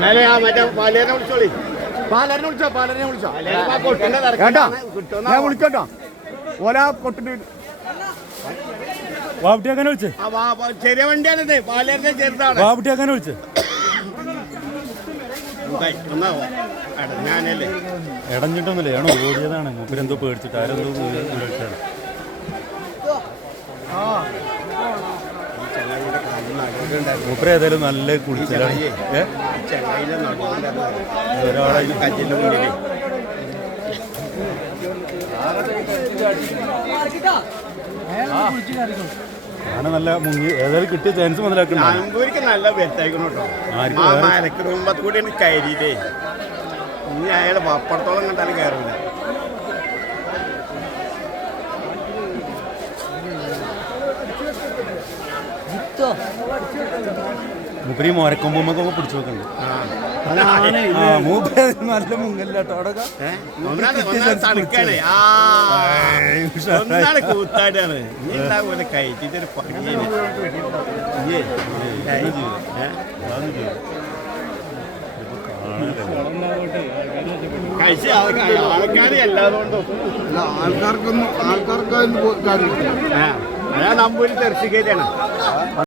മേലെ ആ മറ്റേ പാലേനെ വിളിച്ചോളി. പാലരനെ വിളിച്ചോ കേട്ടോ ഞാൻ വിളിക്കട്ടോ ഓലാ കൊട്ടിട്ട് വാവുട്ടിയാക്കാനെ വിളിച്ചേ ചെറിയ വണ്ടിയാണിത്. പാലേനെ ചെറുതാണ്. വാവുട്ടിയാക്കാനെ വിളിച്ചേ ഞാനല്ലേ ഇടഞ്ഞിട്ടൊന്നുമില്ല ഏണോ ഓടിയതാണ് മൂപ്പരെന്തോ പേടിച്ചിട്ട് ആരെന്തോ പേടിച്ചാണ്. മൂപ്പര് ഏതായാലും നല്ല കുടിച്ചാണ്. ഒരാളെ ആണ് നല്ല മുങ്ങി ഏതായാലും കിട്ടിയ ചാൻസ് മുതലാക്കണം. നല്ല വെറ്റായിക്കണോട്ടോ. കൂടി കയറിയിട്ടേ ഇനി അയാളെ പപ്പടത്തോളം കണ്ടാലും കയറില്ല. മൂപ്പര് മോരക്കൊമ്പൊക്കെ പിടിച്ചു നോക്കണ്ട്. മൂപ്പര് നല്ല മുങ്ങല്ലാട്ടോ അവിടെ കൂത്താടാണ് കയറ്റിട്ടൊരു പണിയാണ്. കഴിച്ച ആൾക്കാർ എല്ലാതുകൊണ്ടും ആൾക്കാർക്ക് നമ്പൂരി തെറിച്ചിക്കലാണ്.